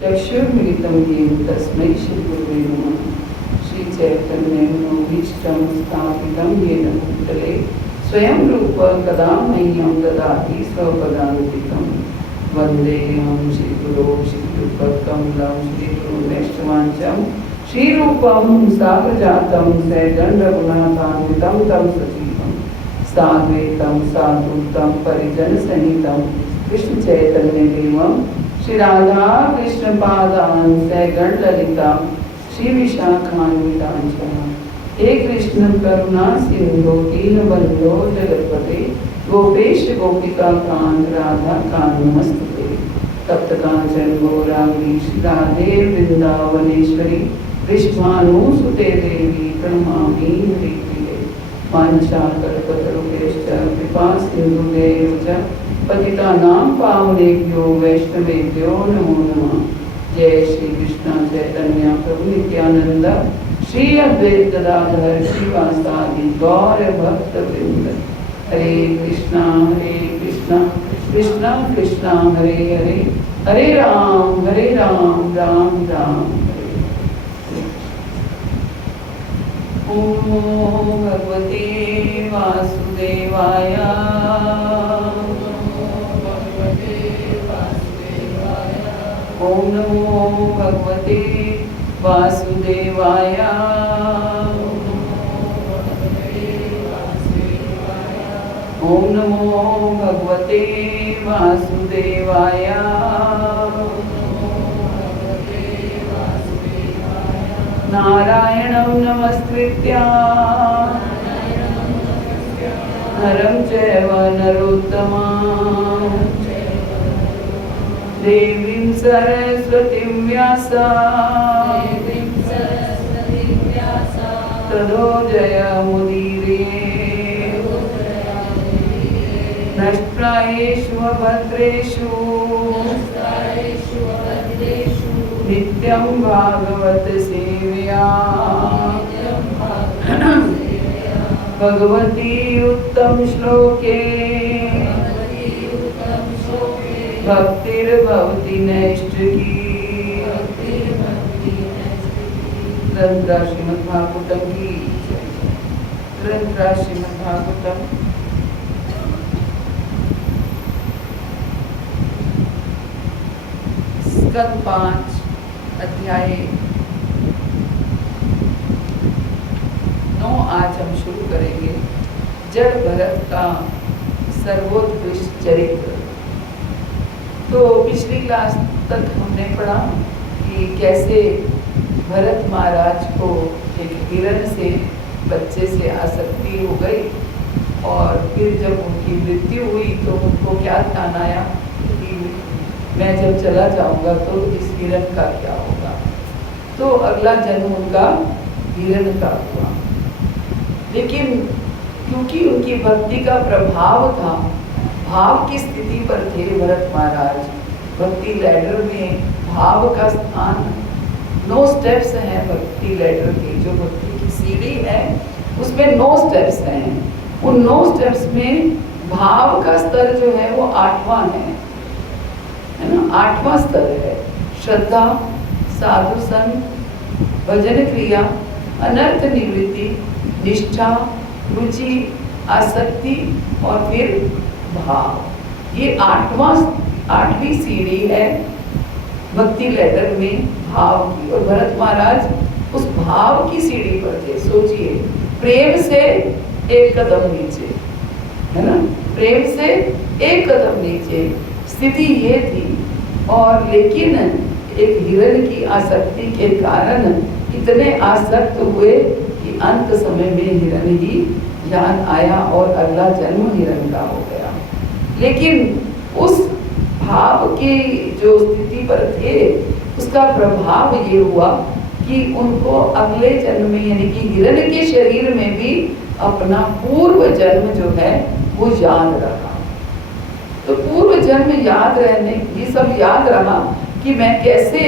चक्षुर्मिलितं येन तस्मै श्रीगुरुवे नमः। श्रीचैतन्यमनोभीष्टं स्थापितं येन भूतले स्वयं रूप कदा मह्यं ददाति स्वपदान्तिकं। वन्देऽहं श्रीगुरो श्रीयुगपत्कमलं श्रीगुरुवैष्णवांचं श्रीरूपं साग्रजातं सैगं रघुनाथान्वितं तं सजीवं साद्वैतं साधुतं परिजनसहितं कृष्ण चैतन्य देवं श्री राधा कृष्ण पादान सैगण ललिता श्री विशाखान्वितांच। हे कृष्ण करुणा सिंधु दीनबंधो जगत्पते गोपेश गोपिका कांत राधा कांत नमस्ते। तप्त कांचन गौरांगी राधे वृंदावनेश्वरी वृषभानुसुते देवी प्रणमामि हरिप्रिये। वाञ्छाकल्पतरुभ्यश्च कृपा सिन्धुभ्येव च पतितानां पावनेभ्यो वैष्णवेभ्यो नमो नमः। जय श्री कृष्ण चैतन्य प्रभु नित्यानंद श्री अद्वैत गदाधर श्रीवासादि गौर भक्त वृंद। हरे कृष्णा कृष्णा कृष्णा हरे हरे, हरे राम राम राम हरे हरे। ओम भगवते वासुदेवाय। ओम नमो भगवते वासुदेवाय। ओम नमो भगवते वासुदेवाय। नारायणं नमस्कृत्य नरं चैव नरोत्तमं देवीं सरस्वतीं व्यासा ततो जयमुदीरये। नष्टायेषु भद्रेषु नित्यं भागवत सेवया भगवती उत्तम श्लोके भक्तिर्भवति नैष्ठिकी। ग्रंथरा श्रीमद्भागवतम की ग्रंथरा श्रीमद्भागवतम स्कंद 5 अध्याय 9 आज हम शुरू करेंगे। जड़ भरत का सर्वोत्कृष्ट चरित्र। तो पिछली क्लास तक हमने पढ़ा कि कैसे भरत महाराज को एक हिरण से बच्चे से आसक्ति हो गई और फिर जब उनकी मृत्यु हुई तो उनको क्या ध्यान आया कि मैं जब चला जाऊंगा तो इस हिरण का क्या होगा। तो अगला जन्म उनका हिरण का हुआ। लेकिन क्योंकि उनकी भक्ति का प्रभाव था, भाव की स्थिति पर थे भरत महाराज। भक्ति लैडर में भाव का स्थान 9 स्टेप्स हैं। भक्ति लैडर की जो भक्ति की सीढ़ी है उसमें 9 स्टेप्स हैं। उन 9 स्टेप्स में भाव का स्तर जो है वो 8वां है ना। 8वां स्तर है श्रद्धा, साधु संग, भजन क्रिया, अनर्थ निवृत्ति, निष्ठा, रुचि, आसक्ति और फिर भाव। ये 8वीं सीढ़ी है भक्ति लैडर में भाव की। और भरत महाराज उस भाव की सीढ़ी पर थे। सोचिए, प्रेम से एक कदम नीचे, है ना, प्रेम से एक कदम नीचे स्थिति ये थी। और लेकिन एक हिरण की आसक्ति के कारण इतने आसक्त हुए कि अंत समय में हिरण ही याद आया और अगला जन्म हिरण का हो गया। लेकिन उस भाव की जो स्थिति पर थे उसका प्रभाव ये हुआ कि उनको अगले जन्म में यानी कि हिरण के शरीर में भी अपना पूर्व जन्म जो है वो याद रहा। तो पूर्व जन्म याद रहने ये सब याद रहा कि मैं कैसे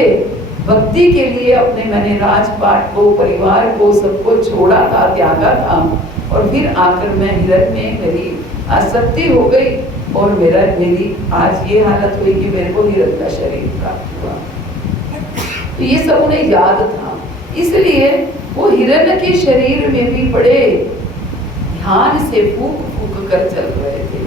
भक्ति के लिए मैंने राजपाट को, परिवार को, सबको छोड़ा था, त्यागा था और फिर आकर मैं हिरण में मेरी आसक्ति हो गई और मेरी आज ये हालत हुई कि मेरे को हिरण का शरीर प्राप्त हुआ। तो ये सब उन्हें याद था, इसलिए वो हिरण्य के शरीर में भी बड़े ध्यान से फूंक फूंक कर चल रहे थे।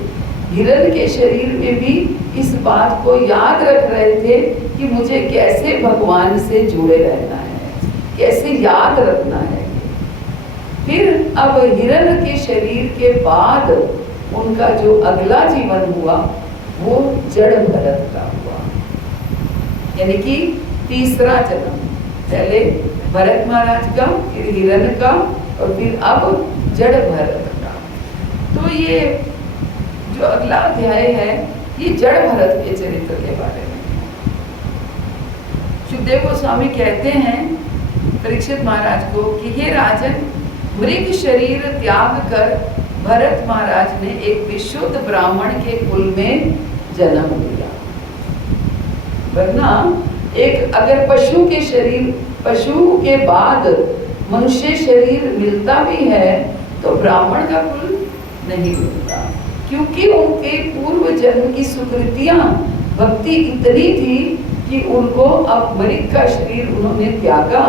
हिरण्य के शरीर में भी इस बात को याद रख रहे थे कि मुझे कैसे भगवान से जुड़े रहना है, कैसे याद रखना है। फिर अब हिरण्य के शरीर के बाद उनका जो अगला जीवन हुआ वो जड़ भरत का हुआ, यानी कि तीसरा जन्म। पहले भरत महाराज का, फिर हिरण्य का और फिर अब जड़ भरत का। तो ये जो अगला अध्याय है ये जड़ भरत के चरित्र के बारे में। सुखदेव गोस्वामी कहते हैं परीक्षित महाराज को कि हे राजन, मृग शरीर त्याग कर भरत महाराज ने एक विशुद्ध ब्राह्मण के कुल में जन्म लिया। वरना एक अगर पशु के शरीर, पशु के बाद मनुष्य शरीर मिलता भी है तो ब्राह्मण का कुल नहीं मिलता, क्योंकि उनके पूर्व जन्म की सुकृतियां भक्ति इतनी थी कि उनको अब मृग का शरीर उन्होंने त्यागा।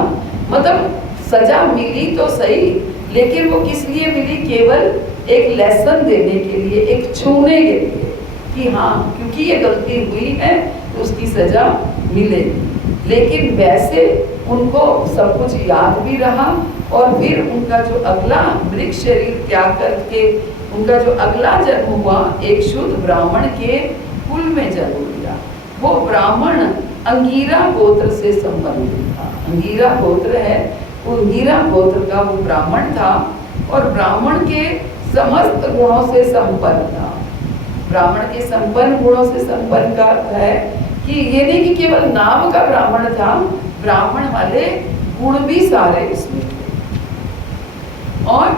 मतलब सजा मिली तो सही, लेकिन वो किस लिए मिली? केवल एक लेसन देने के लिए, एक छूने के लिए कि हाँ क्योंकि ये गलती हुई है तो उसकी सजा मिलेगी। लेकिन वैसे उनको सब कुछ याद भी रहा और फिर उनका जो अगला मृग शरीर त्याग करके उनका जो अगला जन्म हुआ एक शुद्ध ब्राह्मण के कुल में जन्म लिया। वो ब्राह्मण अंगीरा गोत्र से संबंधित था। अंगीरा गोत्र है, वो अंगीरा गोत्र का वो ब्राह्मण था और ब्राह्मण के समस्त गुणों से संपन्न था। ब्राह्मण के संपन्न गुणों से संपन्न का अर्थ है कि ये नहीं कि केवल नाम का ब्राह्मण था, ब्राह्मण वाले गुण भी सारे इसमें थे। और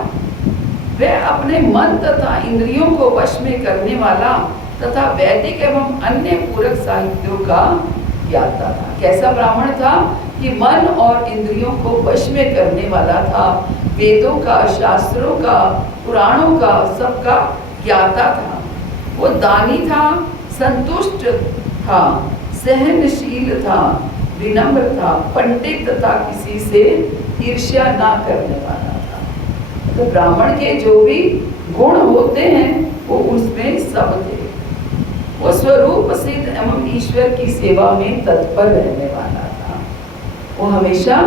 वह अपने मन तथा इंद्रियों को वश में करने वाला तथा वैदिक एवं अन्य पूरक साहित्यों का ज्ञाता था। कैसा ब्राह्मण था कि मन और इंद्रियों को वश में करने वाला था, वेदों का, शास्त्रों का, पुराणों का, सबका ज्ञाता था। वो दानी था, संतुष्ट था, सहनशील था, विनम्र था, पंडित तथा किसी से ईर्ष्या ना करने वाला था। तो ब्राह्मण के जो भी गुण होते हैं वो उसमें सब थे। वो स्वरूप सिद्ध एवं ईश्वर की सेवा में तत्पर रहने वाला था। वो हमेशा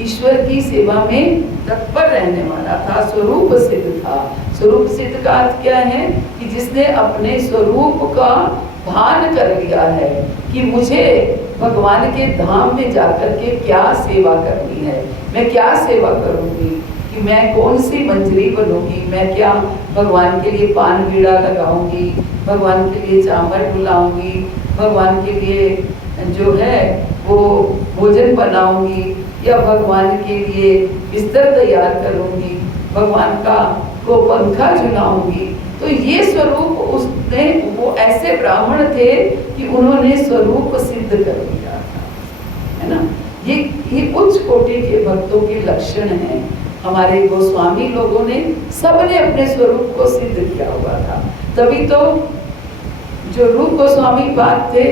ईश्वर की सेवा में तत्पर रहने वाला था, स्वरूप सिद्ध था। स्वरूप सिद्ध का अर्थ क्या है कि जिसने अपने स्वरूप का भान कर लिया है कि मुझे भगवान के धाम में जाकर के क्या सेवा करनी है, मैं क्या सेवा करूंगी, कि मैं कौन सी मंजरी बनूंगी, मैं क्या भगवान के लिए पान बीड़ा लगाऊंगी, भगवान के लिए चावल डुलाऊंगी, भगवान के लिए जो है वो भोजन बनाऊंगी या भगवान के लिए बिस्तर तैयार करूंगी, भगवान का को पंखा झुलाऊंगी। तो ये स्वरूप उसने, वो ऐसे ब्राह्मण थे कि उन्होंने स्वरूप सिद्ध कर लिया था, है ना। ये उच्च कोटि के भक्तों के लक्षण हैं। हमारे गोस्वामी लोगों ने सबने अपने स्वरूप को सिद्ध किया हुआ था। तभी तो जो रूप गोस्वामी पाद थे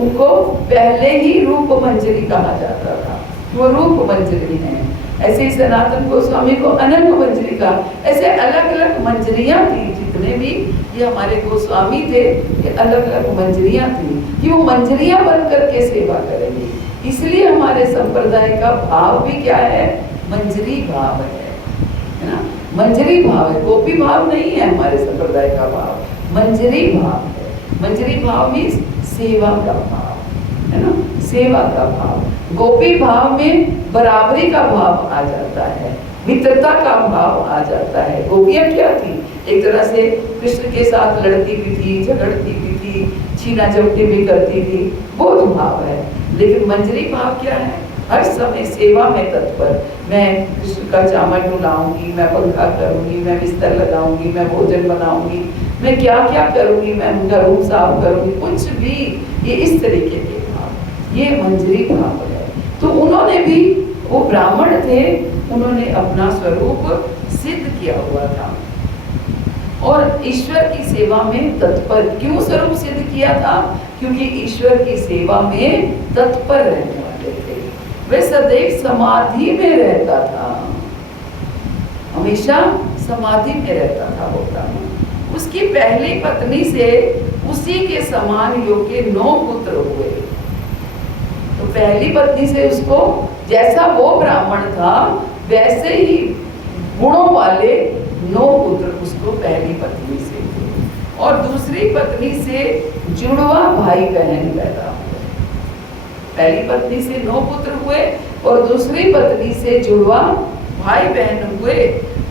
उनको पहले ही रूप मंजरी कहा जाता था, वो रूप मंजरी है। ऐसे ही सनातन गोस्वामी को अनंत मंजरी का, ऐसे अलग अलग मंजरियां थी। जितने भी ये हमारे गोस्वामी थे ये अलग अलग मंजरियां थी कि वो मंजरियां बन करके सेवा करेंगे। इसलिए हमारे संप्रदाय का भाव भी क्या है? मंजरी भाव है ना। मंजरी भाव है, गोपी भाव नहीं है हमारे संप्रदाय का भाव, मंजरी भाव है। मंजरी भाव मीन्स सेवा का भाव, है ना, सेवा का भाव। गोपी भाव में बराबरी का भाव आ जाता है, मित्रता का भाव आ जाता है। गोपियां क्या थी? एक तरह से कृष्ण के साथ लड़ती भी थी, झगड़ती भी थी, छीना झपटी भी करती थी, वो भाव है। लेकिन मंजरी भाव क्या है? हर समय सेवा में तत्पर। मैं कृष्ण का चावल डुलाऊंगी, मैं पंखा करूंगी, मैं बिस्तर लगाऊंगी, मैं भोजन बनाऊंगी, मैं क्या क्या करूंगी, मैं उनका रूम साफ करूंगी, कुछ भी, ये इस तरीके के भाव, ये मंजरी भाव है। तो उन्होंने भी, वो ब्राह्मण थे, उन्होंने अपना स्वरूप सिद्ध किया हुआ था और ईश्वर की सेवा में तत्पर। क्यों स्वरूप सिद्ध किया था? क्योंकि ईश्वर की सेवा में तत्पर रहने वाले थे। वह सदैव समाधि में रहता था, हमेशा समाधि में रहता था वो ब्राह्मण। उसकी पहली पत्नी से उसी के समान योग के 9 पुत्र हुए। तो पहली पत्नी से उसको, जैसा वो ब्राह्मण था वैसे ही गुणों वाले 9 पुत्र उसको पहली पत्नी से हुए। और दूसरी पत्नी से जुड़वा भाई बहन पैदा हुए। पहली पत्नी से 9 पुत्र हुए और दूसरी पत्नी से जुड़वा भाई बहन हुए,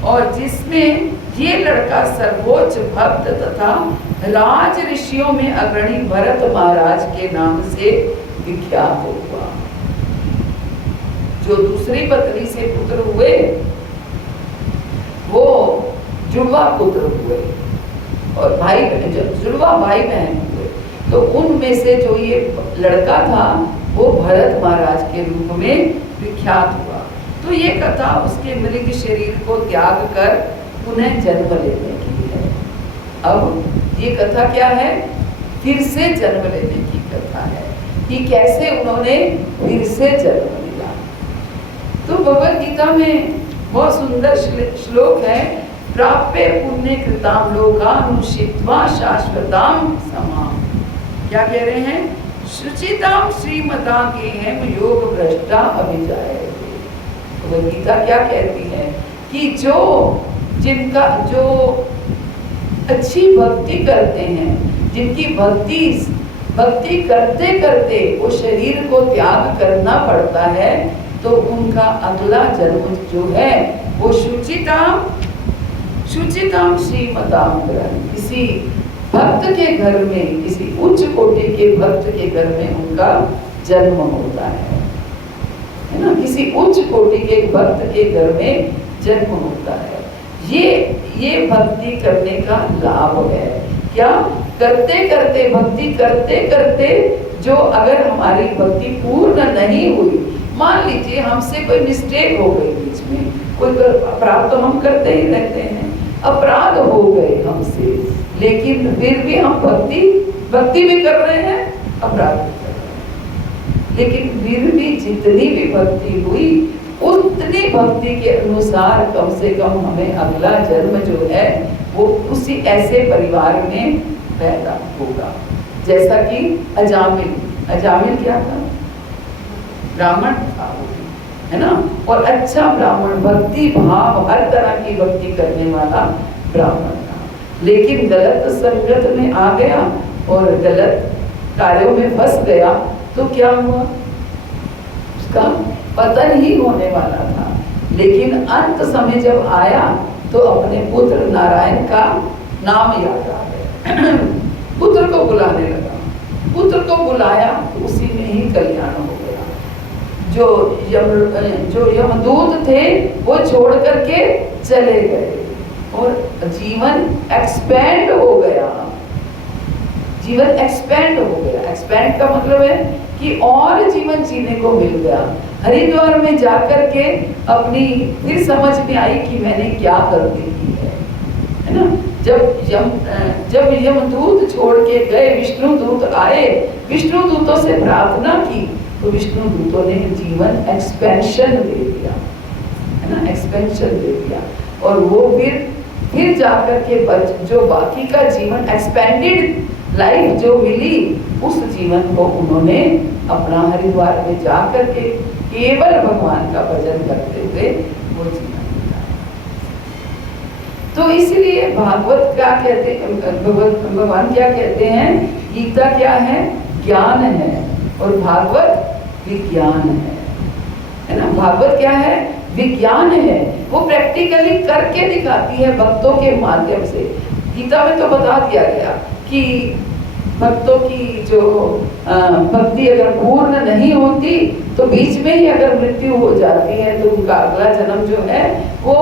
और जिसमें ये लड़का सर्वोच्च भक्त तथा राज ऋषियों में अग्रणी भरत महाराज के नाम से विख्यात हुआ। जो दूसरी पत्नी से पुत्र हुए वो जुड़वा पुत्र हुए और भाई जुड़वा भाई बहन हुए। तो उनमें से जो ये लड़का था वो भरत महाराज के रूप में विख्यात हुआ। तो ये कथा उसके मृग शरीर को त्याग कर पुनः जन्म लेने की है। अब ये कथा क्या है? फिर से जन्म लेने की कथा है कि कैसे उन्होंने फिर से जन्म लिया। तो भगवद गीता में बहुत सुंदर श्लोक है, प्राप्य पुण्य कृताम लोकानुषित्वा शाश्वताम समाम। क्या कह रहे हैं? शुचिताम श्रीमता के हम योग भ्रष्टा अभिजायते। भगवद गीता क्या कहती है कि जो अच्छी भक्ति करते हैं, जिनकी भक्ति करते करते वो शरीर को त्याग करना पड़ता है, तो उनका अगला जन्म जो है वो शुचिताम श्रीमताम ग्रहण, किसी भक्त के घर में, किसी उच्च कोटि के भक्त के घर में उनका जन्म होता है ना। किसी उच्च कोटि के भक्त के घर में जन्म होता है। ये भक्ति करने का लाभ है। क्या? करते करते भक्ति करते करते जो अगर हमारी भक्ति पूर्ण नहीं हुई, मान लीजिए हमसे कोई मिस्टेक हो गई, बीच में कोई अपराध तो हम करते ही रहते हैं, अपराध हो गए हमसे, लेकिन फिर भी हम भक्ति भी कर रहे हैं, अपराध भी कर रहे हैं, लेकिन फिर भी जितनी भी भक्ति हुई उतनी भक्ति के अनुसार कम से कम हमें अगला जन्म जो है वो उसी ऐसे परिवार में पैदा होगा। जैसा कि अजामिल क्या था? ब्राह्मण था वो, है ना। और अच्छा ब्राह्मण, भक्ति भाव हर तरह की भक्ति करने वाला ब्राह्मण था, लेकिन गलत संगत में आ गया और गलत कार्यों में फंस गया, तो क्या हुआ? उसका पतन ही होने वाला था। लेकिन अंत समय जब आया तो अपने पुत्र नारायण का नाम याद आ गया, पुत्र को बुलाने लगा, पुत्र को बुलाया तो उसी में ही कल्याण हो गया। जो यमदूत थे वो छोड़ करके चले गए और जीवन एक्सपेंड हो गया। जीवन एक्सपेंड हो गया। एक्सपेंड का मतलब है कि और जीवन जीने को मिल गया। हरिद्वार में जाकर के अपनी फिर समझ में आई कि मैंने क्या गलती की है ना। जब यमदूत छोड़ के गए, विष्णु दूत आए, विष्णु दूतों से प्रार्थना की तो विष्णु दूतों ने जीवन एक्सपेंशन दे दिया, है ना, एक्सपेंशन दे दिया। और वो फिर जाकर के जो बाकी का जीवन एक्सपेंडेड लाइफ जो मिली, उस जीवन को उन्होंने अपना हरिद्वार में जाकर के केवल भगवान का भजन करते हुए वो जीवन मिला। तो इसलिए भागवत क्या कहते हैं, भगवान क्या कहते हैं? गीता क्या है? ज्ञान है और भागवत विज्ञान है ना। भागवत क्या है? विज्ञान है। वो प्रैक्टिकली करके दिखाती है भक्तों के माध्यम से। गीता में तो बता दिया गया कि भक्तों की जो भक्ति अगर पूर्ण नहीं होती तो बीच में ही अगर मृत्यु हो जाती है तो उनका अगला जन्म जो है वो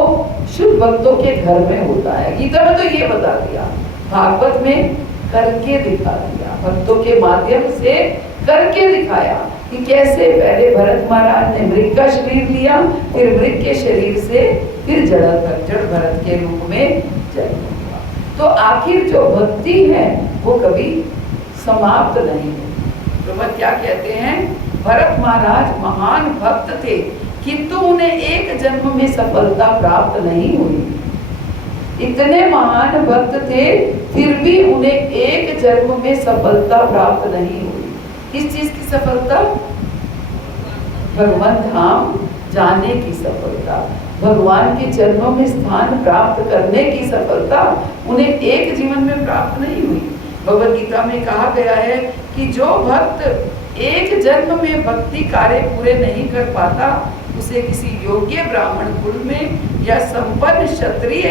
शुद्ध भक्तों के घर में होता है। गीता में तो ये बता दिया, भागवत में करके दिखा दिया, भक्तों के माध्यम से करके दिखाया कि कैसे पहले भरत महाराज ने मृग का शरीर लिया, फिर मृग के शरीर से फिर जड़ भरत के रूप में जन्म हुआ। तो आखिर जो भक्ति है वो कभी समाप्त नहीं है। प्रभु क्या कहते हैं? भरत महाराज महान भक्त थे, किंतु उन्हें एक जन्म में सफलता प्राप्त नहीं हुई। इतने महान भक्त थे, फिर भी उन्हें एक जन्म में सफलता प्राप्त नहीं हुई। किस चीज की सफलता? भगवान धाम जाने की सफलता, भगवान के चरणों में स्थान प्राप्त करने की सफलता उन्हें एक जीवन में प्राप्त नहीं हुई। भगवद गीता में कहा गया है कि जो भक्त एक जन्म में भक्ति कार्य पूरे नहीं कर पाता, उसे किसी योग्य ब्राह्मण कुल में या संपन्न क्षत्रिय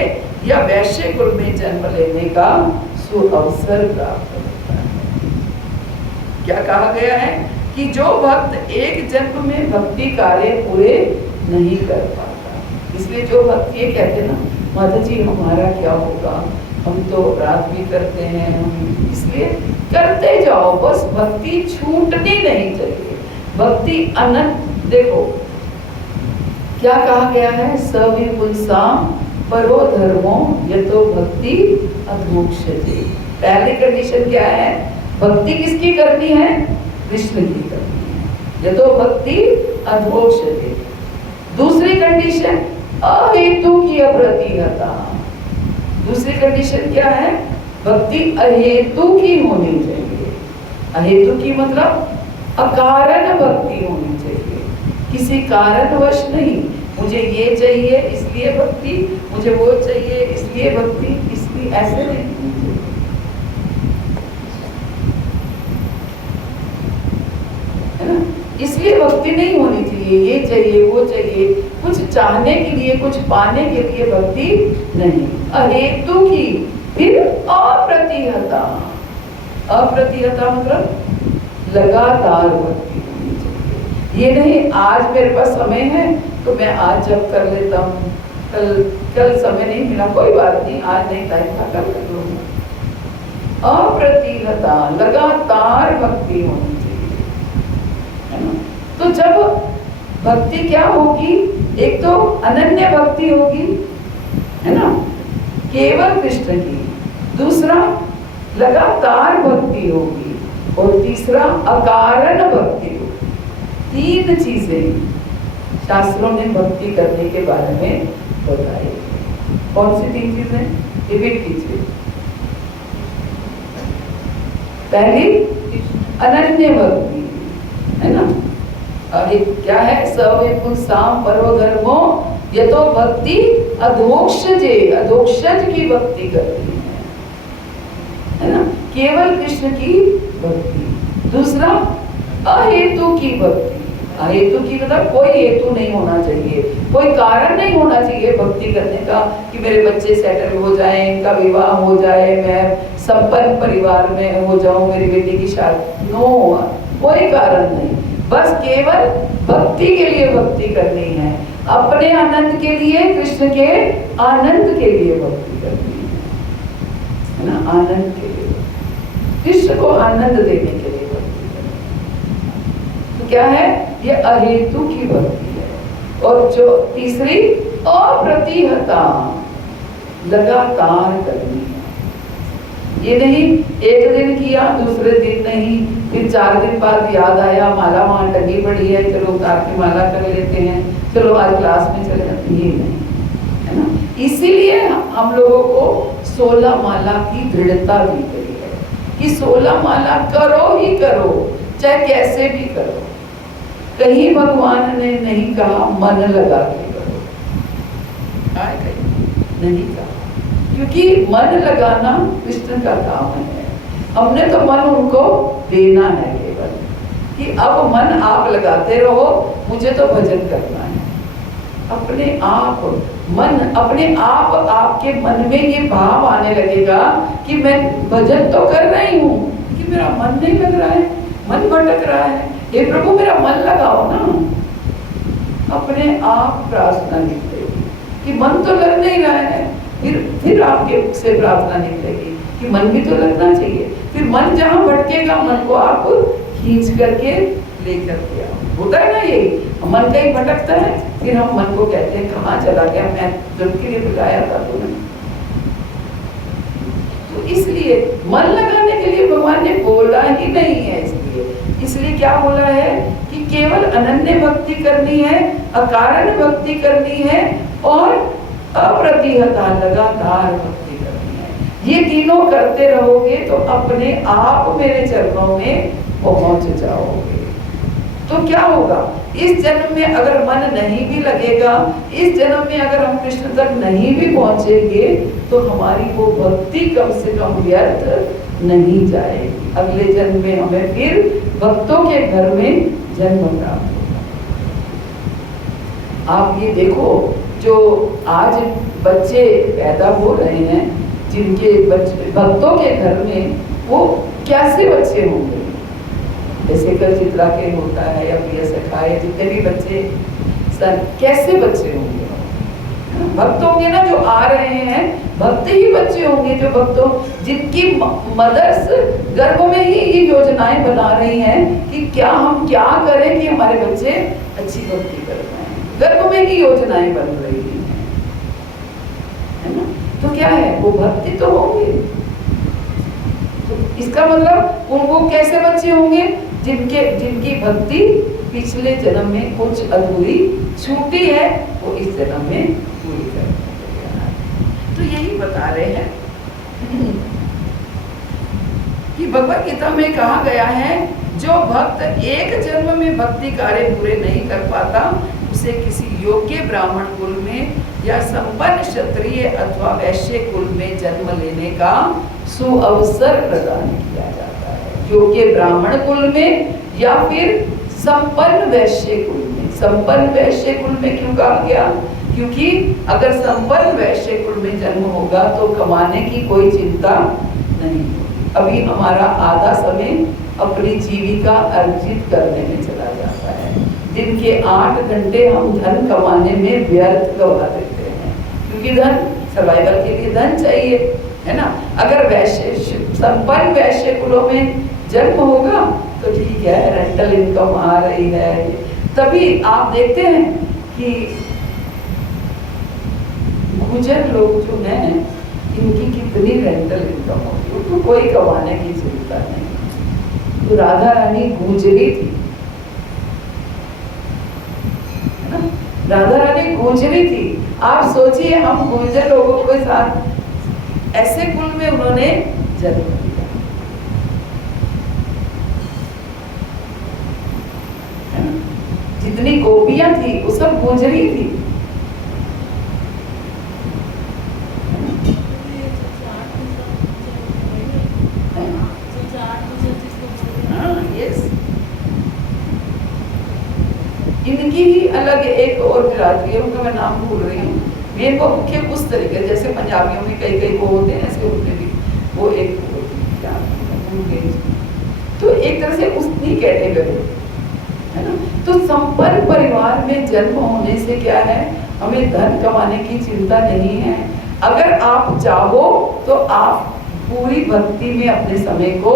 या वैश्य कुल में जन्म लेने का सुअवसर प्राप्त होता है। क्या कहा गया है कि जो भक्त एक जन्म में भक्ति कार्य पूरे नहीं कर पाता, इसलिए जो भक्त ये कहते ना, माता जी हमारा क्या होगा, हम तो अपराध भी करते हैं, हम इसलिए करते जाओ, बस भक्ति छूटनी नहीं चाहिए, भक्ति अनंत। देखो क्या कहा गया है, सविपुंसाम परो धर्मो यतो भक्ति अधोक्षते। पहली कंडीशन क्या है? भक्ति किसकी करनी है? कृष्ण की करनी है, यतो भक्ति अधोक्षते। दूसरी कंडीशन अहेतु की अप्रतिहता। दूसरी कंडीशन क्या है? भक्ति अहेतु की होनी चाहिए। अहेतु की मतलब अकारण भक्ति होनी चाहिए, किसी कारणवश नहीं। मुझे ये चाहिए इसलिए भक्ति, मुझे वो चाहिए इसलिए भक्ति, इसलिए ऐसे नहीं होनी चाहिए, है ना? इसलिए भक्ति नहीं होनी चाहिए, ये चाहिए वो चाहिए, कुछ चाहने के लिए, कुछ पाने के लिए भक्ति नहीं। अहेतु की, फिर अप्रतिहता। अप्रतिहता मतलब लगातार भक्ति होनी चाहिए। ये नहीं आज मेरे पास समय है तो मैं आज जब कर लेता हूँ, कल समय नहीं मिला, कोई बात नहीं, आज नहीं टाइम था कल कर लूंगा। अप्रतिहता, लगातार भक्ति होनी चाहिए, है ना? तो जब भक्ति क्या होगी? एक तो अनन्य भक्ति होगी, है ना, केवल कृष्ण की। दूसरा लगातार भक्ति होगी, और तीसरा अकारण भक्ति होगी। तीन चीजें शास्त्रों ने भक्ति करने के बारे में बताई। कौन सी तीन चीजें? रिपीट कीजिए। पहली अनन्य भक्ति, है ना? और क्या है? सविपुंसाम परो धर्मो यतो भक्ति अधोक्षजे। अधोक्षज की भक्ति करनी है ना? केवल कृष्ण की भक्ति। दूसरा अहेतु की भक्ति। अहेतु की मतलब कोई हेतु नहीं होना चाहिए, कोई कारण नहीं होना चाहिए भक्ति करने का कि मेरे बच्चे सेटल हो जाएं, इनका विवाह हो जाए, मैं संपन्न परिवार में हो जाऊं, मेरी बेटी की शादी। नो, कोई कारण नहीं, बस केवल भक्ति के लिए भक्ति करनी है, अपने आनंद के लिए, कृष्ण के आनंद के लिए भक्ति करनी है ना? आनंद के लिए, कृष्ण को आनंद देने के लिए भक्ति करनी। तो क्या है? ये अहेतु की भक्ति है। और जो तीसरी अप्रतिहता, लगातार करनी है। ये नहीं एक दिन किया दूसरे दिन नहीं, फिर 4 दिन बाद याद आया माला वहां टंगी पड़ी है, चलो उतार के माला कर लेते हैं, चलो आज क्लास में चले जाते हैं, ये नहीं, है ना? इसीलिए हम लोगों को 16 माला की दृढ़ता दी गई है कि 16 माला करो ही करो, चाहे कैसे भी करो। कहीं भगवान ने नहीं कहा मन लगा के करो, कहीं नहीं कहा, क्योंकि मन लगाना कृष्ण का काम है। हमने तो मन उनको देना है केवल, कि अब मन आप लगाते रहो, मुझे तो भजन करना है। अपने आप मन, अपने आप आपके मन में ये भाव आने लगेगा कि मैं भजन तो कर रही हूँ, कि मेरा मन नहीं लग रहा है, मन भटक रहा है, हे प्रभु मेरा मन लगाओ ना। अपने आप प्रार्थना निकलेगी कि मन तो लग नहीं रहा है, फिर आपके से प्रार्थना निकलेगी कि मन भी तो लगना चाहिए। फिर मन जहाँ भटकेगा, मन को आप खींच करके लेकर के आओ। होता है ना ये, मन कहीं भटकता है, फिर हम मन को कहते हैं कहाँ चला गया, मैं जब के लिए बुलाया था तूने। तो इसलिए मन लगाने के लिए भगवान ने बोला ही नहीं है। इसलिए क्या बोला है कि केवल अनन्य भक्ति करनी है, अकारण भक्ति करनी है और अप्रतिहता लगातार भक्ति करनी है। ये तीनों करते रहोगे तो अपने आप मेरे चरणों में पहुंच जाओगे। तो क्या होगा, इस जन्म में अगर मन नहीं भी लगेगा, इस जन्म में अगर हम कृष्ण तक नहीं भी पहुंचेंगे तो हमारी वो भक्ति कम से कम व्यर्थ नहीं जाएगी। अगले जन्म में हमें फिर भक्तों के घर में जन्म प्राप्त होगा। आप ये देखो, जो आज बच्चे पैदा हो रहे हैं, जिनके बच्चे भक्तों के घर में, वो कैसे बच्चे होंगे? जैसे कल चित्रा के होता है या प्रिय सखा है, जितने भी बच्चे सर कैसे बच्चे होंगे? भक्त होंगे ना, जो आ रहे हैं भक्त ही बच्चे होंगे, जो भक्तों जिनकी मदर्स गर्भ में ही ये योजनाएं बना रही हैं कि क्या हम क्या करें कि हमारे बच्चे अच्छी भक्ति कर पाए। गर्भ में ही योजनाएं बन रही हैं, है ना? तो क्या है, वो भक्ति तो होंगे। तो इसका मतलब वो कैसे बच्चे होंगे? जिनकी भक्ति पिछले जन्म में कुछ अधूरी छूटी है, वो इस जन्म में पूरी करने। तो यही बता रहे हैं कि भगवत गीता में कहा गया है, जो भक्त एक जन्म में भक्ति कार्य पूरे नहीं कर पाता, उसे किसी योग्य ब्राह्मण कुल में या संपन्न क्षत्रिय अथवा वैश्य कुल में जन्म लेने का सुअवसर प्रदान किया जाता है। योग्य ब्राह्मण कुल में या फिर संपन्न वैश्य कुल में। संपन्न वैश्य कुल में क्यों कहा गया? क्योंकि अगर संपन्न वैश्य कुल में जन्म होगा तो कमाने की कोई चिंता नहीं होगी। अभी हमारा आधा समय अपनी जीविका अर्जित करने में चला जाता है। दिन के 8 घंटे हम धन कमाने में व्यर्थ गवा देते हैं, क्योंकि धन सर्वाइवल के लिए धन चाहिए, है ना? अगर वैश्य संपन्न वैश्य कुलों में जन्म होगा तो ठीक है, रेंटल इनकम आ रही है, तभी आप देखते हैं कि गुजर लोग जो हैं इनकी कितनी रेंटल इनकम होती है, उनको कोई कमाने की चिंता नहीं। तो राधा रानी गुजरी थी, है ना? राधा रानी गुजरी थी। आप सोचिए, हम गुजर लोगों के साथ ऐसे कुल में उन्होंने जन्म लिया। जितनी गोपियां थी वो सब गुजरी थी। इनकी ही अलग एक और बिरादरी है, उनका मैं नाम भूल रही हूँ। मेन वो मुख्य उस तरीके, जैसे पंजाबियों में कई वो होते हैं, ऐसे उनमें भी वो एक तो एक तरह से उसी कैटेगरी, है ना? तो संपन्न परिवार में जन्म होने से क्या है, हमें धन कमाने की चिंता नहीं है। अगर आप चाहो तो आप पूरी भक्ति में अपने समय को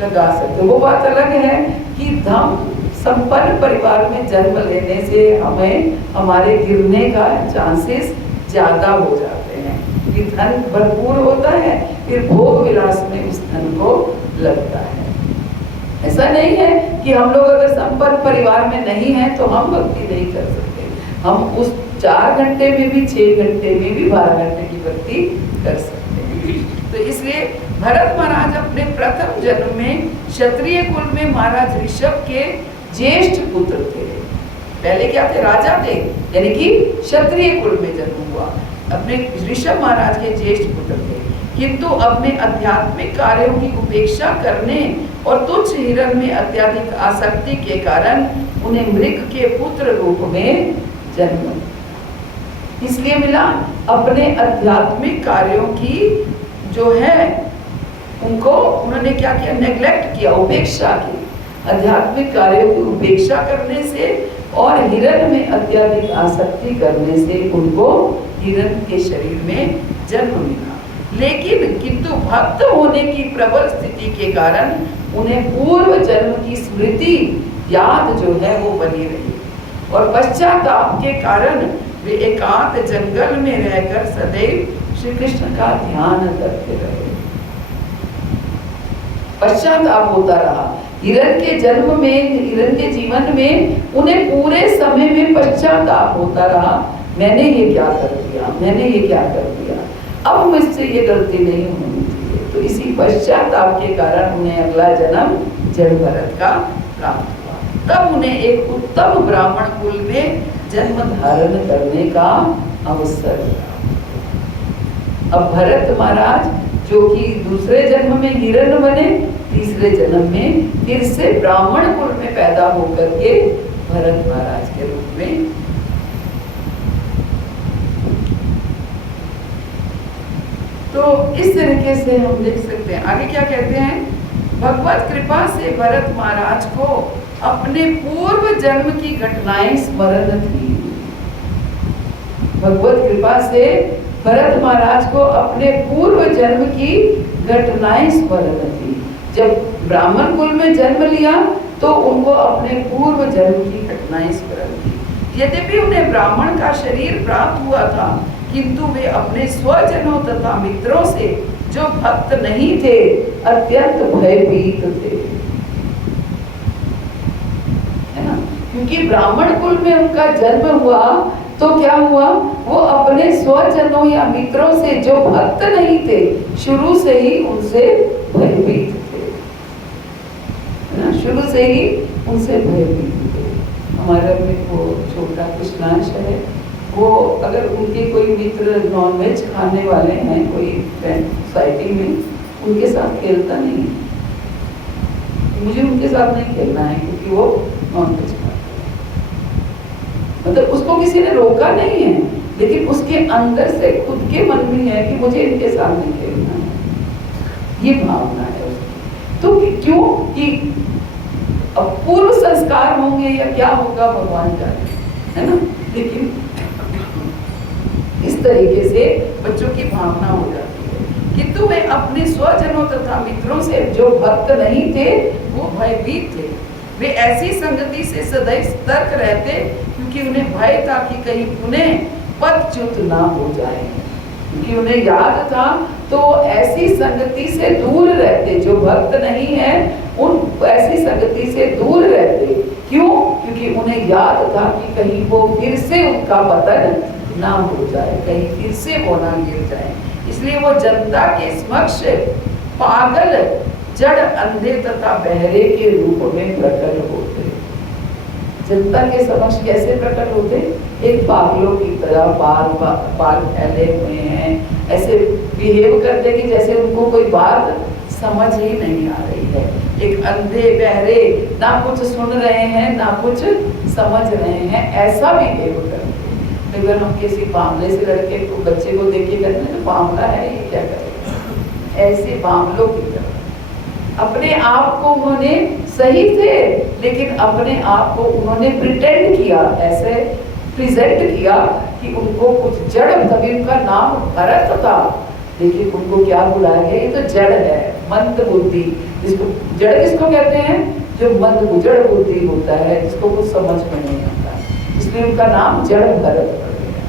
लगा सकते हो। वो बात अलग है कि धन संपन्न परिवार में जन्म लेने से हमें हमारे गिरने का चांसेस ज्यादा हो जाते हैं, कि धन भरपूर होता है, फिर भोग विलास में उस धन को लगता है। ऐसा नहीं है कि हम लोग अगर संपन्न परिवार में नहीं हैं तो हम भक्ति नहीं कर सकते। हम उस 4 घंटे में भी, 6 घंटे में भी, 12 घंटे की भक्ति कर सकते हैं। तो इसलिए भरत महाराज अपने प्रथम जन्म में क्षत्रिय कुल में महाराज ऋषभ के ज्येष्ठ पुत्र थे। पहले क्या थे? राजा थे, यानी कि क्षत्रिय कुल में जन्म हुआ। अपने ऋषभ महाराज के ज्येष्ठ पुत्र थे, किंतु अपने आध्यात्मिक कार्यों की उपेक्षा करने और तुच्छ हिरण में अत्यधिक आसक्ति के कारण उन्हें मृग के पुत्र रूप में जन्म इसलिए मिला, अपने आध्यात्मिक कार्यों की जो है उनको उन्होंने क्या किया? नेग्लेक्ट किया, उपेक्षा की। आध्यात्मिक कार्यों की उपेक्षा करने से और हिरण में अत्यधिक आसक्ति करने से उनको हिरण के शरीर में जन्म मिला। लेकिन किंतु भक्त होने की प्रबल स्थिति के कारण उन्हें पूर्व जन्म की स्मृति याद जो है वो बनी रही, और पश्चाताप के कारण वे एकांत जंगल में रहकर सदैव श्री कृष्ण का ध्यान करते रहे। पश्चाताप होता रहा हिरण के जन्म में, हिरण के जीवन में उन्हें पूरे समय में पश्चाताप होता रहा, मैंने ये क्या कर दिया, मैंने ये क्या कर दिया, अब मुझसे ये गलती नहीं होनी चाहिए। तो इसी पश्चाताप के कारण उन्हें अगला जन्म जड़ भरत का प्राप्त हुआ। तब उन्हें एक उत्तम ब्राह्मण कुल में जन्म धारण करने का अवसर मिला। अब भरत महाराज जो कि दूसरे जन्म में हिरण बने, तीसरे जन्म में फिर से ब्राह्मण कुल में पैदा होकर के भरत महाराज के रूप में। तो इस तरीके से हम देख सकते हैं। आगे क्या कहते हैं, भगवत कृपा से भरत महाराज को अपने पूर्व जन्म की घटनाएं स्मरण थी। भगवत कृपा से भरत महाराज को अपने पूर्व जन्म की घटनाएं स्मरण थी। जब ब्राह्मण कुल में जन्म लिया तो उनको अपने पूर्व जन्म की घटनाएं स्मरण थी। यद्यपि उन्हें ब्राह्मण का शरीर प्राप्त हुआ था, किंतु वे अपने स्वजनों तथा मित्रों से जो भक्त नहीं थे अत्यंत भयभीत थे, है ना। क्योंकि ब्राह्मण कुल में उनका जन्म हुआ तो क्या हुआ, वो अपने स्वजनों या मित्रों से जो भक्त नहीं थे शुरू से ही उनसे भयभीत थे, है ना, शुरू से ही उनसे भयभीत थे। हमारा में वो छोटा कृष्णांश है, वो अगर उनके कोई मित्र नॉनवेज खाने वाले हैं, कोई फ्रेंड सोसाइटी में, उनके साथ खेलता नहीं है। मुझे उनके साथ नहीं खेलना है क्योंकि वो नॉनवेज खाते हैं। मतलब उसको किसी ने रोका नहीं है, लेकिन उसके अंदर से खुद के मन में है कि मुझे इनके साथ नहीं खेलना है, ये भावना है उसकी। तो क्यों कि अब पूर्व संस्कार होंगे या क्या होगा भगवान जाने, है ना। लेकिन इस तरीके से बच्चों की भावना हो जाती है। किंतु वे अपने स्वजनों तथा मित्रों से जो भक्त नहीं थे वो भयभीत थे। वे ऐसी संगति से सदैव सतर्क रहते क्योंकि उन्हें भय था कि कहीं पुनः पदच्युत ना हो जाए। क्योंकि उन्हें याद था तो ऐसी संगति से दूर रहते, जो भक्त नहीं है उन ऐसी संगति से दूर रहते। क्यों? क्योंकि उन्हें याद था कि कहीं वो फिर से उनका पतन ना हो जाए, कहीं फिर से वो ना गिर जाए। इसलिए वो जनता के समक्ष पागल, जड़, अंधे तथा बहरे के रूप में प्रकट होते। जनता के समक्ष कैसे प्रकट होते? एक पागलों की तरह बाल फैले हुए हैं, ऐसे बिहेव करते कि जैसे उनको कोई बात समझ ही नहीं आ रही है। एक अंधे बहरे, ना कुछ सुन रहे हैं ना कुछ समझ रहे हैं, ऐसा बिहेव करते। अगर हम किसी बामले से लड़के को, बच्चे को देख के कहते हैं तो बामला है, ये क्या करेगा, ऐसे बामलों की तरह अपने आप को उन्होंने सही थे, लेकिन अपने आप को उन्होंने प्रिटेंड किया, ऐसे प्रेजेंट किया कि उनको कुछ जड़, तभी उनका नाम भरत था, लेकिन उनको क्या बुलाया गया, ये तो जड़ है, मंद बुद्धि। जिसको जड़ किसको कहते हैं? जो मंद जड़ बुद्धि होता है, जिसको कुछ समझ में नहीं आता, इसलिए उनका नाम जड़ भरत पड़ गया।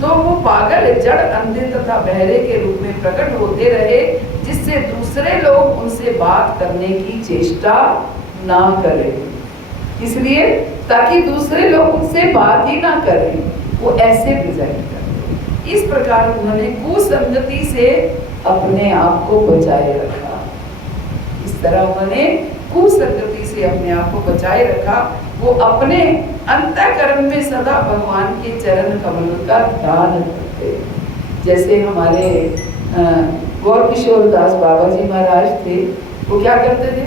तो वो पागल, जड़, अंधे तथा बहरे के रूप में प्रकट होते रहे, जिससे दूसरे लोग उनसे बात करने की चेष्टा ना करें। इसलिए ताकि दूसरे लोग उनसे बात ही ना करें, वो ऐसे प्रेजेंट करते। इस प्रकार उन्होंने कुसंगति से अपने आप को बचाए रखा। इस तरह उन्होंने कुसंगति से अपने आप को बचाए रखा। वो अपने अंतःकरण में सदा भगवान के चरण कमल का ध्यान रखते। जैसे हमारे गौर किशोर दास बाबा जी महाराज थे, वो क्या करते थे?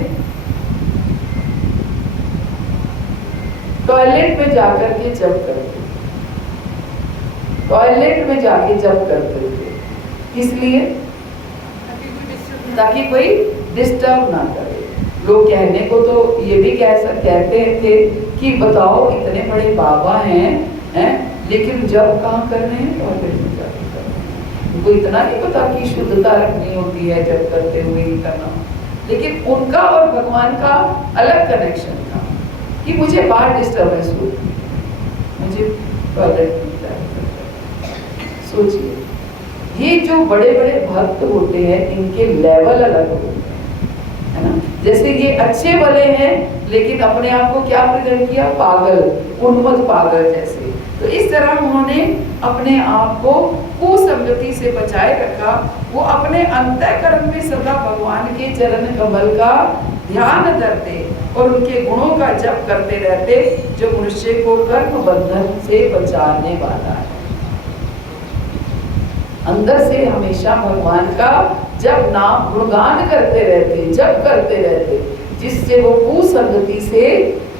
टॉयलेट में जाकर के जप करते, टॉयलेट में जाके जप करते थे। इसलिए ताकि कोई डिस्टर्ब ना करे। लोग कहने को तो ये भी कहते थे कि बताओ इतने बड़े बाबा हैं, लेकिन जब कहाँ कर रहे हैं? टॉयलेट में जाके कर रहे हैं। उनको इतना नहीं पता कि शुद्धता रखनी होती है जब करते हुए ही करना। लेकिन उनका और भगवान का अलग कनेक्शन था कि मुझे बाहर डिस्टर्बेंस होती है, मुझे टॉयलेट में जाके। सोचिए, ये जो बड़े बड़े भक्त होते हैं इनके लेवल अलग होते हैं, है ना। ना। जैसे ये अच्छे भले हैं लेकिन अपने आप को क्या प्रेजेंट किया, पागल, उन्मत्त पागल जैसे। तो इस तरह उन्होंने अपने आप को कुसंगति से बचाए रखा। वो अपने अंतःकरण में सदा भगवान के चरण कमल का ध्यान धरते और उनके गुणों का जप करते रहते, जो मनुष्य को कर्म बंधन से बचाने वाला है। अंदर से हमेशा भगवान का जब नाम गुणगान करते रहते, जप करते रहते, जिससे वो कुसंगति से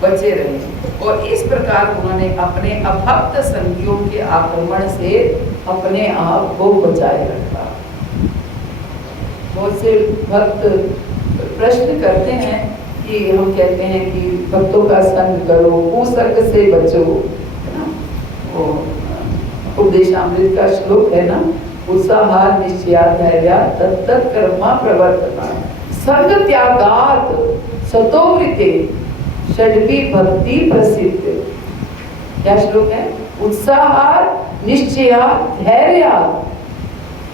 बचे रहे। और इस प्रकार उन्होंने अपने अभक्त संगियों के आक्रमण से अपने आप को बचाए रखा। बहुत से भक्त प्रश्न करते हैं कि हम कहते हैं कि भक्तों का संग करो, कुसंग से बचो, है ना। वो उपदेशामृत का श्लोक है ना, उत्साह निश्चया धैर्य तत्त कर्मा प्रवर्तना संग त्यागात सतोवृते षड्वी भक्ति प्रसिद्ध। क्या श्लोक है? उत्साह निश्चया धैर्य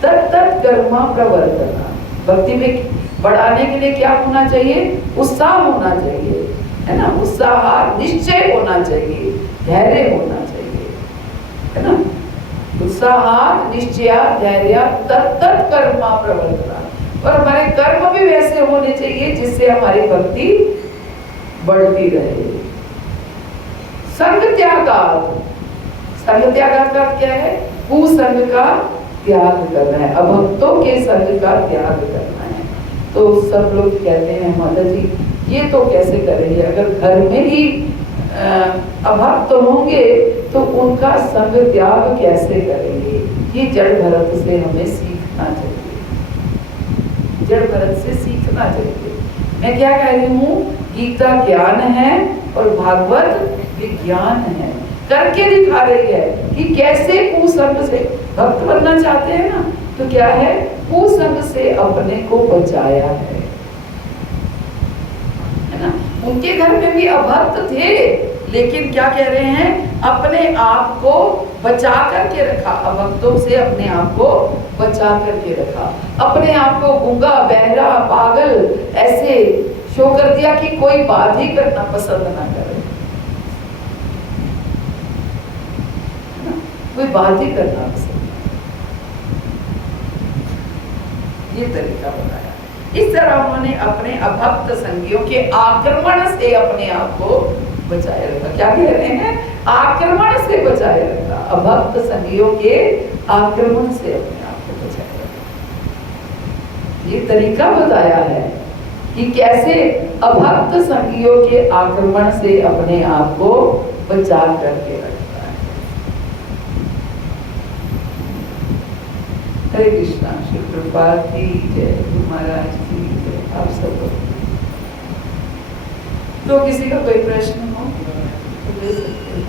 तत्त कर्मा प्रवर्तना। भक्ति में बढ़ाने के लिए क्या होना चाहिए? उत्साह होना चाहिए, है ना। उत्साह निश्चय होना चाहिए, धैर्य होना चाहिए, है ना। उत्साह निश्चय धैर्य तत्त कर्मा प्रवर्तना। और हमारे कर्म भी वैसे होने चाहिए जिससे हमारी भक्ति बढ़ती रहे। संग त्यागात, संग त्यागात का क्या है? कुसंग का त्याग करना है, अभक्तों के संग का त्याग करना है। तो सब लोग कहते हैं माता जी ये तो कैसे करेंगे, अगर घर में ही अभक्त होंगे तो उनका संग त्याग कैसे करेंगे? ये जड़ भरत से हमें सीखना चाहिए, जड़ भरत से सीखना चाहिए। मैं क्या कह रही हूँ, गीता ज्ञान है और भागवत विज्ञान है, करके दिखा रही है कि कैसे कुसंग से भक्त बनना चाहते हैं ना, तो क्या है, कुसंग से अपने को बचाया है ना। उनके घर में भी अभक्त थे, लेकिन क्या कह रहे हैं, अपने आप को बचा करके रखा, अभक्तों से अपने आप को बचा करके रखा। अपने आप को गूंगा, बहरा, पागल ऐसे शो कर दिया कि कोई बात ही करना पसंद ना करे, कोई बात ही करना पसंद। ये तरीका बताया। इस तरह उन्होंने अपने अभक्त संगियों के आक्रमण से अपने आप को बचाए रखा। क्या कह रहे हैं? आक्रमण से बचाए रखा, अभक्त संगियों के आक्रमण से अपने आप को बचाए रखा। ये तरीका बताया है कि कैसे अभक्त संगियों के आक्रमण से अपने आप को बचा करके रखता है। हरे कृष्णा। श्री प्रभुपाद की जय, गुरु महाराज की जय। आप सब तो किसी का कोई प्रश्न हो तो ले सकते हैं।